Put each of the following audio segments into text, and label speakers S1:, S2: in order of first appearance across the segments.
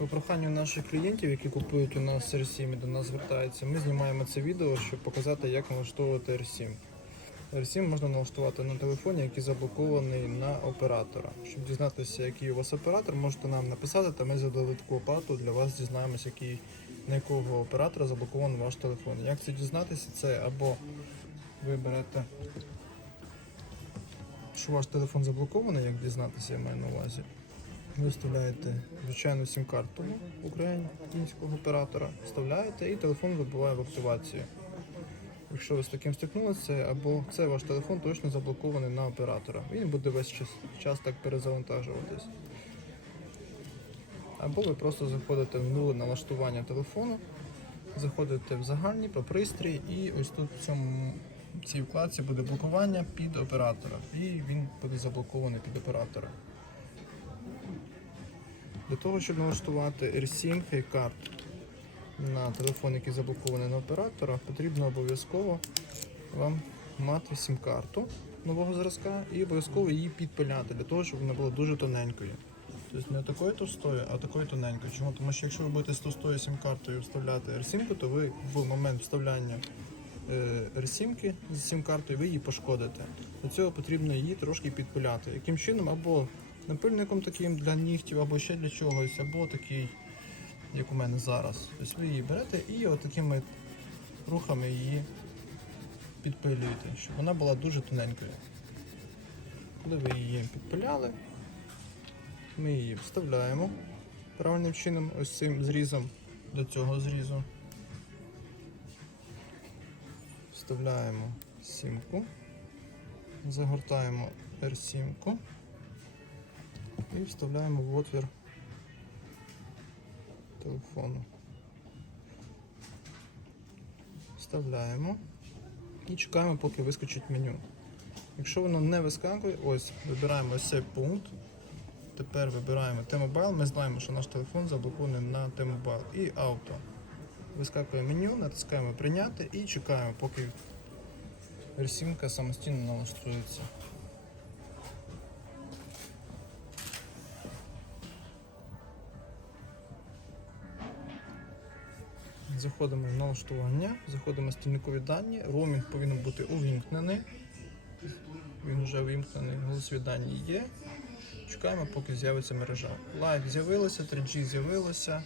S1: По проханню наших клієнтів, які купують у нас R7 і до нас звертаються, ми знімаємо це відео, щоб показати, як налаштовувати R7. R7 можна налаштувати на телефоні, який заблокований на оператора. Щоб дізнатися, який у вас оператор, можете нам написати, та ми за додаткову плату для вас дізнаємося, який, на якого оператора заблокований ваш телефон. Як це дізнатися? Це або ви берете, що ваш телефон заблокований, як дізнатися, я маю на увазі. Ви вставляєте звичайну сім-карту українського оператора, вставляєте і телефон вибуває в активацію. Якщо ви з таким стикнулися, або це ваш телефон точно заблокований на оператора. Він буде весь час, час так перезавантажуватись. Або ви просто заходите в нуль налаштування телефону, заходите в загальні по пристрій, і ось тут в цьому в цій вкладці буде блокування під оператора. І він буде заблокований під оператора. Для того, щоб налаштувати R7 Haycard на телефон, який заблокований на оператора, потрібно обов'язково вам мати сім-карту нового зразка і обов'язково її підпиляти, для того, щоб вона була дуже тоненькою. Тобто не такою товстою, а такою тоненькою. Чому? Тому що якщо ви будете з товстою сім-картою вставляти R7, то ви в момент вставляння е, R7 з сім-картою ви її пошкодите. Для цього потрібно її трошки підпиляти. Яким чином? Або напильником таким для нігтів, або ще для чогось, або такий, як у мене зараз. Тобто ви її берете і отакими рухами її підпилюєте, щоб вона була дуже тоненькою. Коли ви її підпиляли, ми її вставляємо правильним чином, ось цим зрізом до цього зрізу. Вставляємо сімку, загортаємо R7 і вставляємо в отвір телефону. Вставляємо і чекаємо, поки вискочить меню. Якщо воно не вискакує, ось вибираємо ось цей пункт. Тепер вибираємо T-Mobile. Ми знаємо, що наш телефон заблокований на T-Mobile і авто. Вискакує меню, натискаємо прийняти і чекаємо, поки версінка самостійно налаштується. Заходимо в налаштування, заходимо в стільникові дані, роумінг повинен бути увімкнений. Він вже увімкнений, голосові дані є. Чекаємо, поки з'явиться мережа. Лайк з'явилося, 3G з'явилося.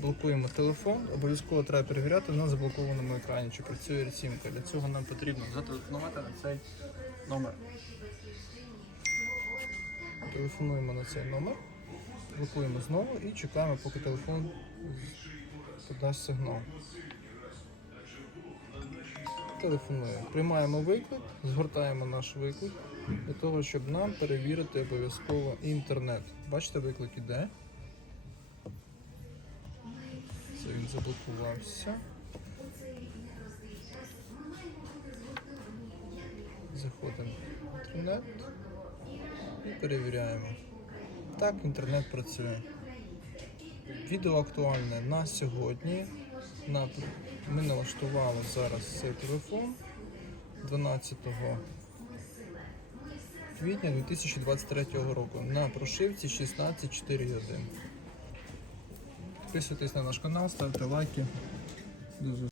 S1: Блокуємо телефон. Обов'язково треба перевіряти на заблокованому екрані, чи працює рецімка. Для цього нам потрібно зателефонувати на цей номер. Телефонуємо на цей номер, блокуємо знову і чекаємо, поки телефон подасть сигнал. Телефонуємо. Приймаємо виклик, згортаємо наш виклик для того, щоб нам перевірити обов'язково інтернет. Бачите, виклик іде. Це він заблокувався. Заходимо в інтернет і перевіряємо. Так, інтернет працює. Відео актуальне на сьогодні. Ми налаштували зараз цей телефон 12 квітня 2023 року на прошивці 16.4.1. Підписуйтесь на наш канал, ставте лайки.